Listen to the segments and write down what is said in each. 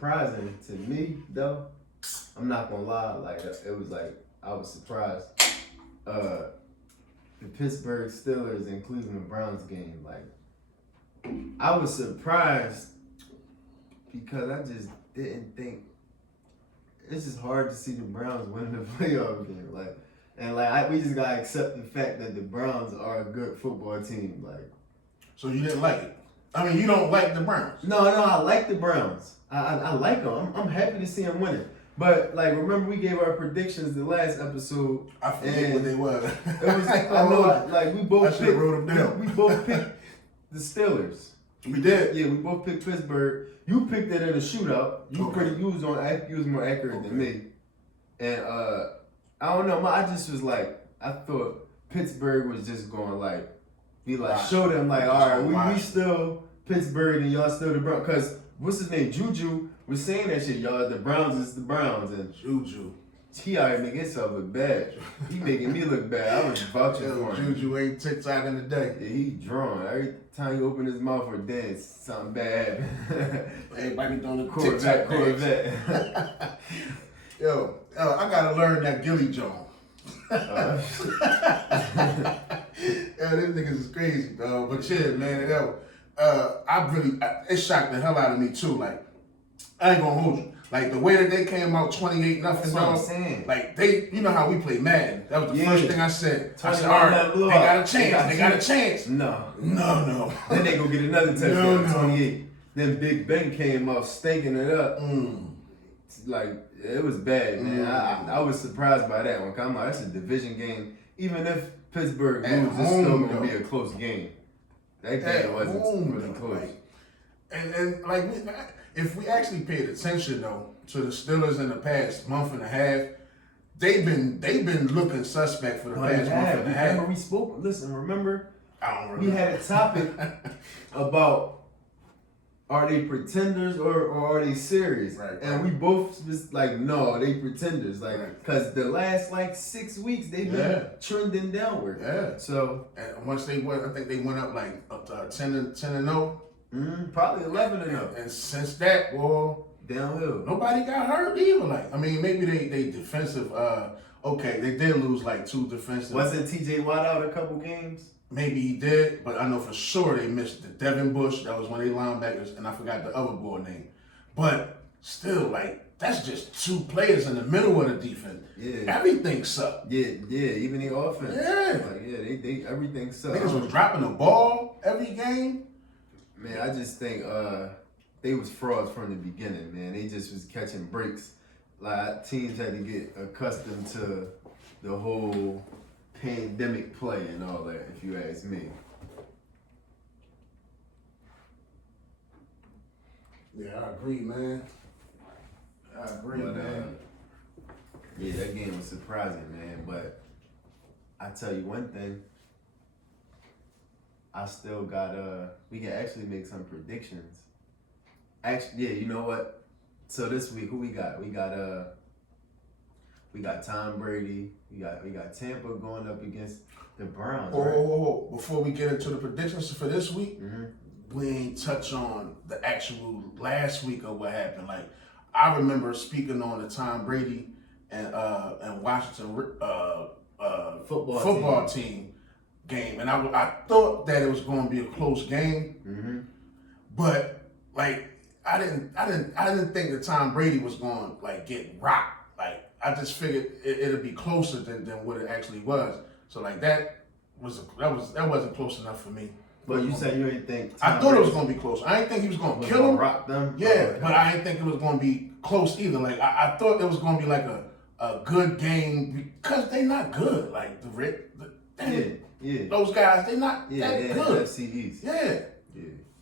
surprising to me though. I'm not gonna lie, like it was like I was surprised. The Pittsburgh Steelers and Cleveland Browns game, like I was surprised because I just didn't think it's just hard to see the Browns winning the playoff game. We just gotta accept the fact that the Browns are a good football team. Like, so you didn't like it? I mean, you don't like the Browns? No, I like the Browns. I like them. I'm happy to see them winning. But like, remember we gave our predictions the last episode. I forget what they were. It was I know, like we both. I should have wrote them down. We both picked the Steelers. We did. Yeah, we both picked Pittsburgh. You picked it in a shootout. You was more accurate than me. And I don't know. I just was like, I thought Pittsburgh was just going like be like show them like, all right, we still Pittsburgh and y'all still the Browns. Cause what's his name? Juju was saying that shit. Y'all, the Browns is the Browns, and Juju. He already make himself look bad. He making me look bad. I was vouching for him. Juju ain't TikTok in the day. Yeah, he drawn. Every time he open his mouth or dance, something bad happen. Everybody doing the Corvette. Yo, I gotta learn that Gilly Jones. Yo, these niggas is crazy, dog. But yeah, man, it shocked the hell out of me too. Like, I ain't gonna hold you. Like the way that they came out 28-0, that's what I'm saying. Like you know how we play Madden. That was the first thing I said. I said, all right, they got a chance. They got a chance. No. Then they go get another touchdown. 28. Then Big Ben came out stinking it up. Like it was bad, man. I was surprised by that one. I'm like, that's a division game. Even if Pittsburgh loses, it's still gonna be a close game. That game wasn't really close. And if we actually paid attention though to the Steelers in the past month and a half, they've been looking suspect for the past month and a half. Remember we spoke. Listen, remember? I don't remember. We had a topic about are they pretenders or are they serious? Right. And we both was like, no, they pretenders. Like, cause the last 6 weeks they've been trending downward. Yeah. So and once they went, I think they went up to 10-0. Probably 11-0. And since that, well, downhill. Nobody got hurt either. Like, I mean, maybe they defensive. Okay, they did lose 2 defensive. Wasn't T.J. Watt out a couple games? Maybe he did, but I know for sure they missed the Devin Bush. That was one of their linebackers, and I forgot the other boy name. But still, that's just 2 players in the middle of the defense. Yeah. Everything sucked. Yeah, even the offense. Yeah. They everything sucked. Niggas was dropping the ball every game. Man, I just think they was frauds from the beginning, man. They just was catching breaks. Like, teams had to get accustomed to the whole pandemic play and all that, if you ask me. Yeah, I agree, man. Man. Yeah, that game was surprising, man. But I tell you one thing. I still got we can actually make some predictions. Actually, yeah, you know what? So this week, who we got? We got Tom Brady. We got Tampa going up against the Browns. Oh, before we get into the predictions for this week, we ain't touch on the actual last week of what happened. Like, I remember speaking on the Tom Brady and Washington football team game, and I thought that it was going to be a close game, but I didn't think that Tom Brady was going to get rocked. Like, I just figured it'd be closer than what it actually was. So that wasn't close enough for me. But you said you didn't think I thought it was going to be close. I didn't think he was going to kill him. Rock them. Yeah, but I didn't think it was going to be close either. Like, I thought it was going to be a good game because they not good. Like those guys, they not that good. NFC East. Yeah.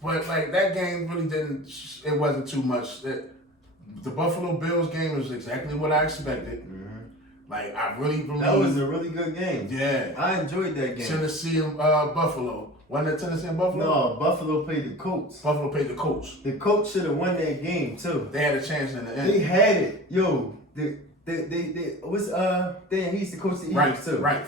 But that game really didn't. It wasn't too much. The Buffalo Bills game was exactly what I expected. I really believe that was a really good game. Yeah, I enjoyed that game. Tennessee and Buffalo. Wasn't it Tennessee and Buffalo? No, Buffalo played the Colts. Buffalo played the Colts. The Colts should have won that game too. They had a chance in the end. They had it. Yo, they he's the coach of the Eagles too. Right.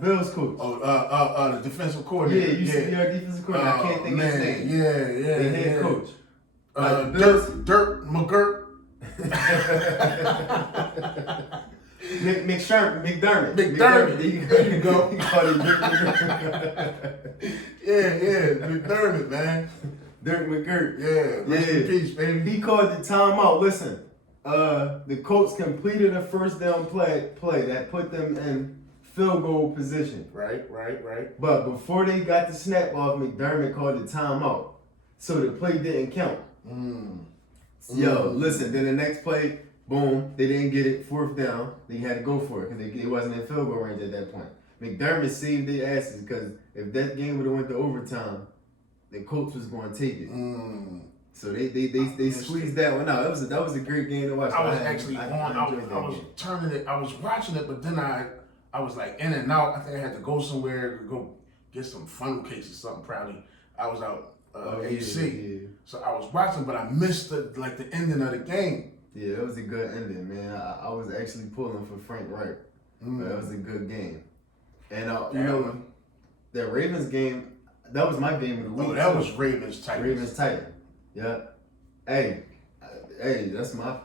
Bills coach. The defensive coordinator. Yeah, you see our defensive coordinator. I can't think of his name. Yeah. The head coach. Dirt McGirt. McDermott. There you go. He called him Dirt McGirt. Yeah, McDermott, man. Dirt McGirt. Yeah, rest in peace, baby. He called the timeout. Listen, the Colts completed a first down play that put them in field goal position. Right. But before they got the snap off, McDermott called the timeout. So the play didn't count. Yo, listen, then the next play, boom, they didn't get it, fourth down. They had to go for it because they wasn't in field goal range at that point. McDermott saved their asses because if that game would have went to overtime, the Colts was going to take it. So they squeezed that one out. That was a great game to watch. I was watching it, but then I was like in and out. I think I had to go somewhere to go get some funnel cakes or something. Probably I was out AC. Yeah. So I was watching, but I missed the ending of the game. Yeah, it was a good ending, man. I was actually pulling for Frank Wright. But it was a good game. And you know, that Ravens game, that was my game of the week. Oh, that was Ravens Titans. Ravens Titans. Yeah. Hey, that's my.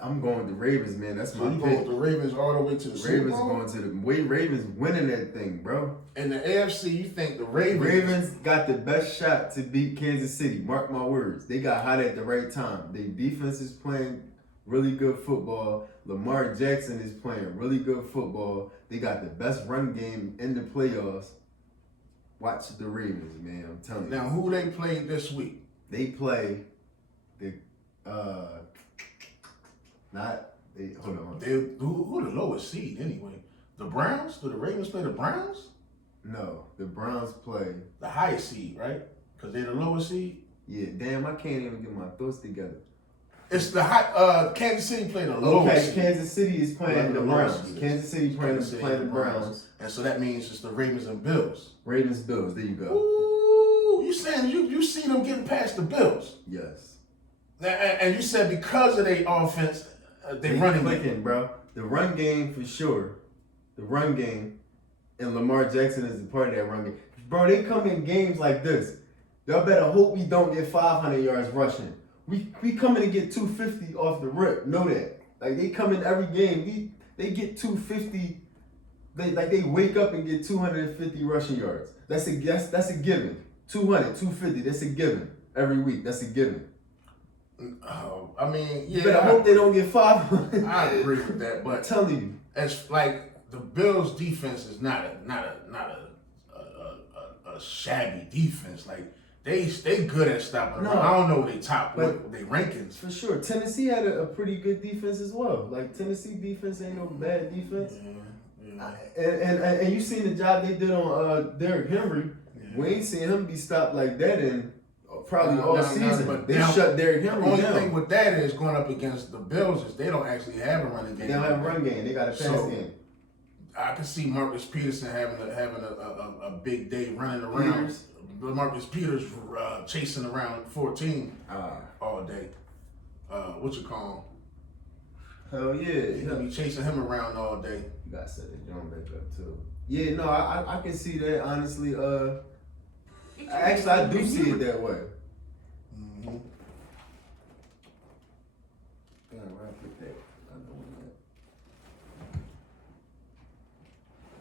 I'm going with the Ravens, man. That's my pick. Going with the Ravens all the way to the Super Bowl? Ravens going to the Ravens winning that thing, bro. In the AFC, you think the Ravens? Ravens got the best shot to beat Kansas City. Mark my words. They got hot at the right time. Their defense is playing really good football. Lamar Jackson is playing really good football. They got the best run game in the playoffs. Watch the Ravens, man. I'm telling you. Now, who they played this week? They play the hold on. Who the lowest seed anyway? The Browns? Do the Ravens play the Browns? No, the Browns play the highest seed, right? Because they're the lowest seed. Yeah, damn, I can't even get my thoughts together. It's the Kansas City playing the lowest seed. Kansas City is playing the Browns. Kansas City playing the Browns. And so that means it's the Ravens and Bills. Ravens, Bills. There you go. Ooh, you saying you see them getting past the Bills? Yes. And you said because of their offense, they running clicking, bro. The run game for sure. The run game, and Lamar Jackson is a part of that run game. Bro, they come in games like this. Y'all better hope we don't get 500 yards rushing. We coming to get 250 off the rip. Know that. Like they come in every game. They get 250. They wake up and get 250 rushing yards. That's a given. 200, 250. That's a given every week. That's a given. I mean, yeah. You better hope they don't get 500. I agree with that, but I'm telling you, it's like the Bills' defense is not a shabby defense. Like they good at stopping. No. I don't know what they rankings. For sure, Tennessee had a pretty good defense as well. Like Tennessee defense ain't no bad defense. Yeah. And you seen the job they did on Derrick Henry. Yeah. We ain't seen him be stopped like that in probably all season. But they shut Derrick Henry down. The only thing with that is going up against the Bills is they don't actually have a running game. They don't have a run game. They got a pass game. I can see Marcus Peterson having a big day running around. Marcus Peters chasing around 14 all day. What you call him? Hell yeah. He'll be chasing him around all day. You got to set the drum back up too. Yeah, no, I can see that honestly. Actually, I do see it that way. Mm-hmm. Yeah, where I put that? I know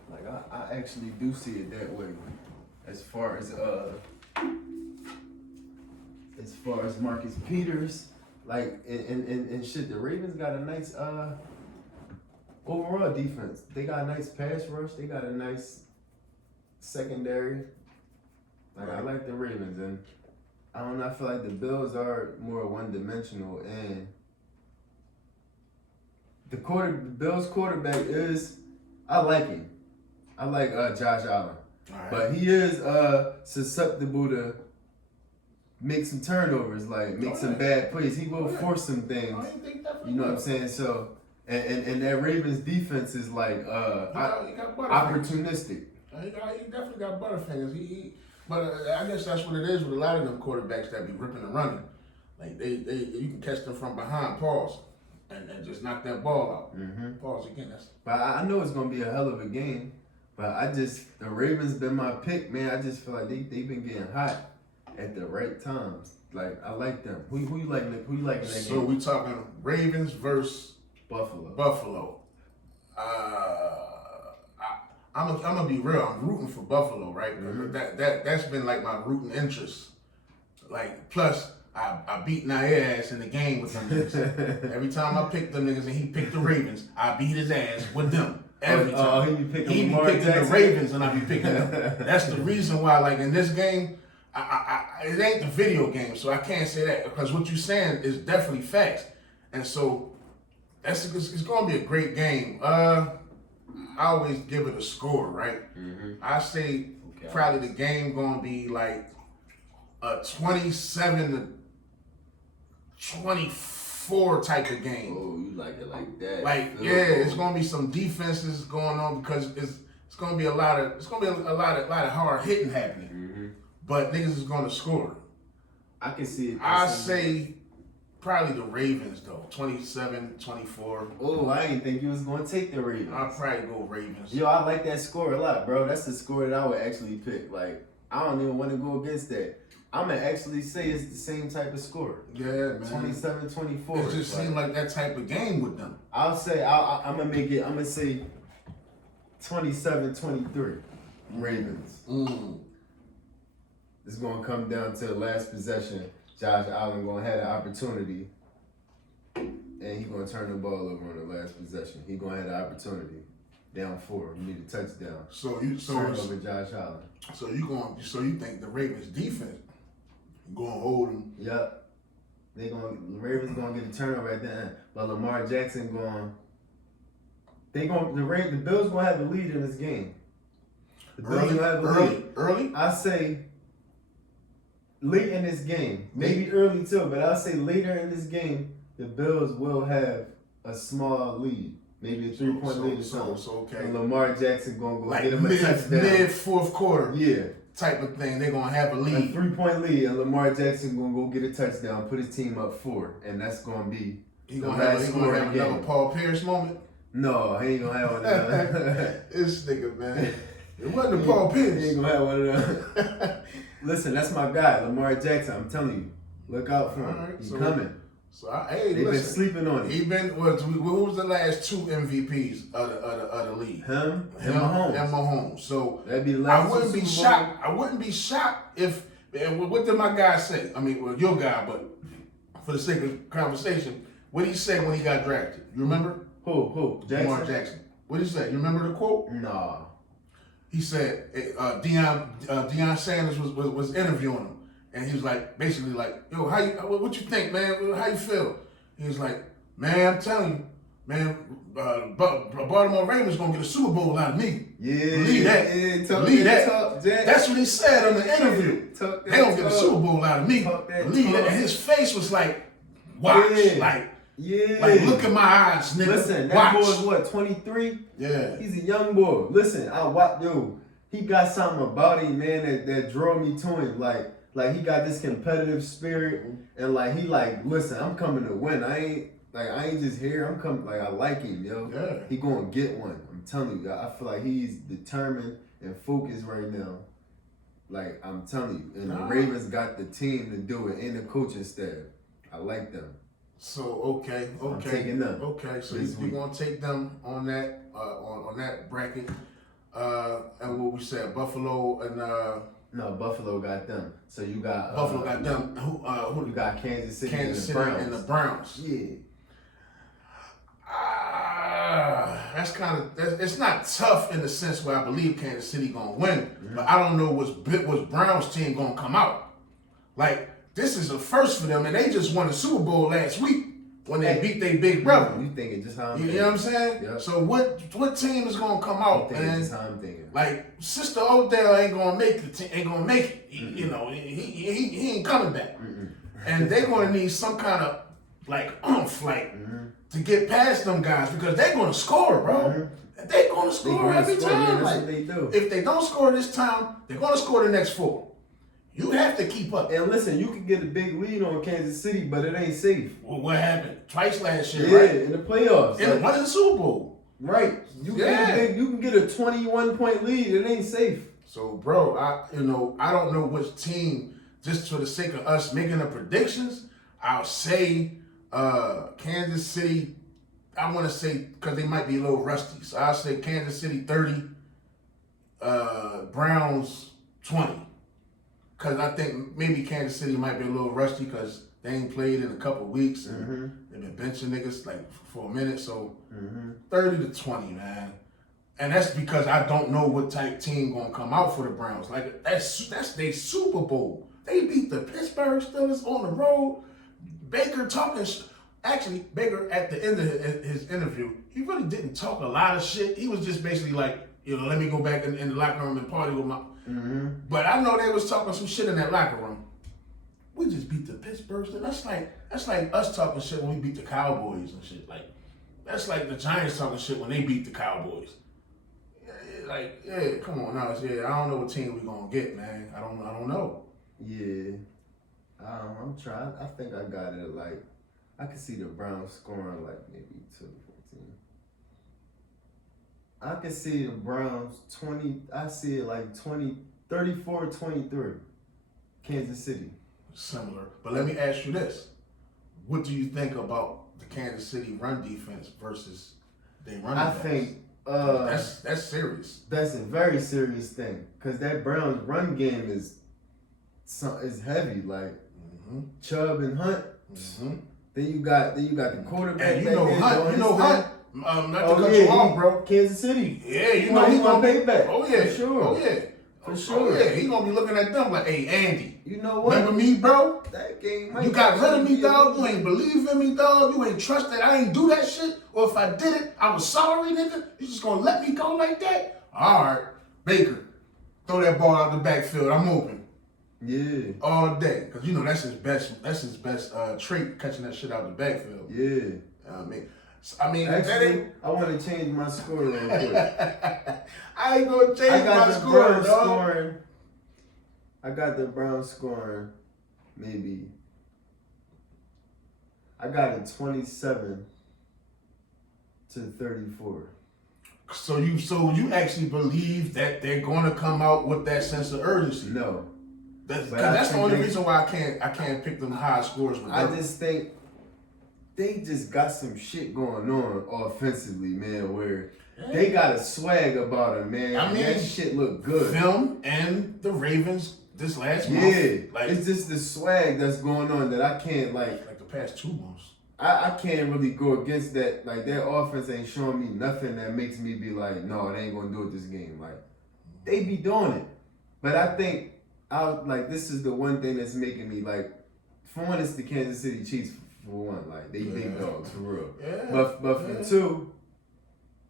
that. Like I actually do see it that way. As far as Marcus Peters, like and shit, the Ravens got a nice overall defense. They got a nice pass rush. They got a nice secondary. Like I like the Ravens, and I don't know. I feel like the Bills are more one-dimensional, and the Bills quarterback is. I like him. I like Josh Allen. Right. But he is susceptible to make some turnovers, like make some bad plays. He will force some things. You know what I'm saying? So, and that Ravens defense is like opportunistic. He definitely got butterfingers. But I guess that's what it is with a lot of them quarterbacks that be ripping and running. Like you can catch them from behind, pause, and just knock that ball out. Mm-hmm. Pause again. But I know it's gonna be a hell of a game. But the Ravens been my pick, man. I just feel like they've been getting hot at the right times. Like I like them. Who you like? Who you like in that So game? we talking Ravens versus Buffalo. Buffalo. I'm gonna be real. I'm rooting for Buffalo, right? Mm-hmm. That's been like my rooting interest. Like plus. I beat Nair ass in the game with them niggas. Every time I picked them niggas and he picked the Ravens, I beat his ass with them. Every time. He be picking He be Lamar picking the Jackson? Ravens and I be picking them. That's the reason why, like in this game, it ain't the video game, so I can't say that because what you're saying is definitely facts. And so it's gonna be a great game. I always give it a score, right? Mm-hmm. I say probably the game gonna be like a 27-24 type of game. Oh, you like it like that? Like it's gonna be some defenses going on because it's gonna be a lot of hard hitting happening. Mm-hmm. But niggas is gonna score. I can see it. I say probably the Ravens though, 27-24. Oh, I didn't think you was gonna take the Ravens. I'll probably go Ravens. Yo, I like that score a lot, bro. That's the score that I would actually pick. Like, I don't even want to go against that. I'm going to actually say it's the same type of score. Yeah, man. 27-24. It just seemed like that type of game with them. I'm going to say 27-23 Ravens. It's going to come down to the last possession. Josh Allen going to have the opportunity, and he's going to turn the ball over on the last possession. He's going to have the opportunity. Down 4. You need a touchdown. Turn over Josh Allen. So you think the Ravens defense going to hold them? Yep. The Ravens going to get a turnover at the end, but Lamar Jackson the Bills going to have the lead in this game. The Bills going to have the lead. Early? I say late in this game, maybe early too, but I'll say later in this game, the Bills will have a small lead. Maybe a 3-point lead or something. So okay. And Lamar Jackson going to go like get him a touchdown. Mid fourth quarter. Yeah. Type of thing. They're going to have a lead. A 3-point lead, and Lamar Jackson going to go get a touchdown, put his team up 4, and that's going to be he going to have another Paul Pierce moment? No, he ain't going to have one of them. This nigga, man. It wasn't a Paul Pierce. He ain't going to have one of them. Listen, that's my guy, Lamar Jackson. I'm telling you. Look out for him. He's coming. So they've been sleeping on him. Who was the last 2 MVPs of the league? Him and Mahomes. So that'd be the last I wouldn't be shocked. I wouldn't be shocked if. What did my guy say? I mean, well, your guy, but for the sake of conversation, what did he say when he got drafted? You remember? Who? Jackson? Lamar Jackson. What did he say? You remember the quote? Nah. He said Deion Sanders was interviewing him. And he was like, basically like, yo, what you think, man? How you feel? He was like, man, I'm telling you, man, Baltimore Ravens gonna get a Super Bowl out of me. Yeah. Believe that. Believe that. That's what he said on the interview. They gonna get a Super Bowl out of me. Believe that. And his face was like, watch. Like, look at my eyes, nigga. Listen, that watch. boy is what, 23? Yeah. He's a young boy. Listen, he got something about him, man, that drove me to him. Like he got this competitive spirit, and like he like, listen, I'm coming to win. I ain't just here. I'm coming. Like I like him, yo. Yeah. He gonna get one. I'm telling you. I feel like he's determined and focused right now. Like I'm telling you, and the Ravens got the team to do it, and the coaching staff. I like them. So okay. I'm taking them. Okay, so you're gonna take them on that on that bracket, and what we said, Buffalo and. No, Buffalo got them. So you got Buffalo got them. Who you got? Kansas City, and the Browns. Yeah. That's it's not tough in the sense where I believe Kansas City gonna win, but I don't know what's Browns team gonna come out. Like this is a first for them, and they just won the Super Bowl last week when they beat their big brother. You thinking just how I'm thinking. You know what I'm saying? Yep. So what team is gonna come out? And just how I'm thinking. Like Sister Odell ain't gonna make it. You know, he ain't coming back. And they're gonna need some kind of like to get past them guys because they're gonna score, bro. They're gonna score every time. Like, they do. If they don't score this time, they're gonna score the next 4. You have to keep up. And listen, you can get a big lead on Kansas City, but it ain't safe. Well, what happened? Twice last year, right? In the playoffs. And one in the Super Bowl. Right. You can get a 21-point lead. It ain't safe. So, bro, I don't know which team just for the sake of us making the predictions, I'll say Kansas City. I want to say because they might be a little rusty, so I'll say Kansas City 30, Browns 20. Because I think maybe Kansas City might be a little rusty because they ain't played in a couple of weeks and they've been benching niggas like for a minute. So 30 to 20, man. And that's because I don't know what type team gonna come out for the Browns. Like that's their Super Bowl. They beat the Pittsburgh Steelers on the road. Baker talking. Actually, Baker at the end of his interview, he really didn't talk a lot of shit. He was just basically like, let me go back in the locker room and party with my. But I know they was talking some shit in that locker room. We just beat the Pittsburgh Steelers. That's like us talking shit when we beat the Cowboys and shit. Like that's like the Giants talking shit when they beat the Cowboys. Come on now. I don't know what team we gonna get, man. I don't know. Yeah. I'm trying. I think I got it like, I can see the Browns scoring like maybe 2-14. I can see the Browns 20, I see it like 34-23. Kansas City. Similar. But let me ask you this. What do you think about the Kansas City run defense versus their running backs? I think that's serious. That's a very serious thing. Cause that Browns run game is heavy. Like Chubb and Hunt. Then you got the quarterback. And Hunt. Not to cut you off, bro. Kansas City. Yeah, he gonna pay back. Oh yeah, for sure. Oh yeah, for sure. Oh yeah, he gonna be looking at them like, hey, Andy. You know what? Remember me, bro? That game. You got rid of me, dog. You ain't believe in me, dog. You ain't trust that I ain't do that shit. Or if I did it, I was sorry, nigga. You just gonna let me go like that? All right, Baker, throw that ball out the backfield. I'm open. Yeah. All day, cause that's his best. That's his best trait, catching that shit out the backfield. Yeah. Actually, I want to change my score real quick. I ain't gonna change my score, dog. I got the Browns scoring maybe. I got it 27-34. So you actually believe that they're gonna come out with that sense of urgency? No. That's the only reason why I can't pick them high scores. I just think they just got some shit going on offensively, man, where they got a swag about them, man. I mean, that shit look good. Film and the Ravens this last month. Yeah, it's just the swag that's going on that I can't like the past 2 months. I can't really go against that. Like their offense ain't showing me nothing that makes me be like, no, they ain't gonna do it this game. Like they be doing it, but I think this is the one thing that's making me like. For one, it's the Kansas City Chiefs. For one, like they big dogs for real. Yeah. But for two,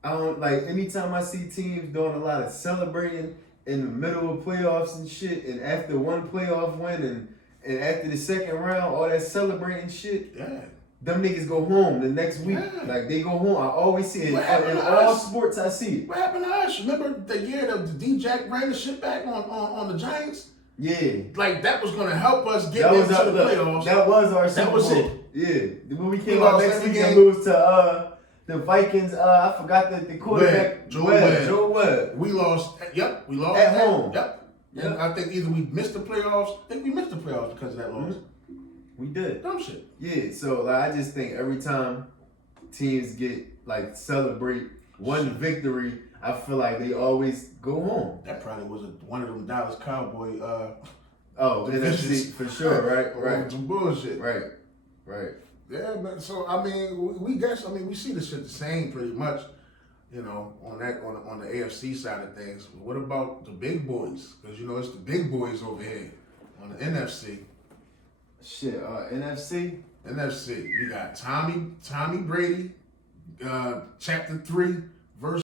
I don't like anytime I see teams doing a lot of celebrating in the middle of playoffs and shit, and after one playoff win and after the second round, all that celebrating shit. Yeah. Them niggas go home the next week. Yeah. Like they go home. I always see it in all sports. I see it. What happened to us? Remember the year that the D-Jack ran the shit back on the Giants? Yeah. Like that was gonna help us get into the playoffs. That was our Super Bowl. That was it. Yeah. When we came out next week and lose to the Vikings, I forgot the quarterback. Joe Webb. We lost. Yep. We lost at home. Yep. And I think either we missed the playoffs. I think we missed the playoffs because of that loss. We did. Dumb shit. Yeah, so I just think every time teams get celebrate one victory, I feel like they always go home. That probably was one of them Dallas Cowboy NFC for sure, right. Some bullshit. Right. Yeah, man. So we see the shit the same pretty much, on the AFC side of things. But what about the big boys? Because it's the big boys over here on the NFC. Shit, NFC, you got Tommy Brady, Chapter 3,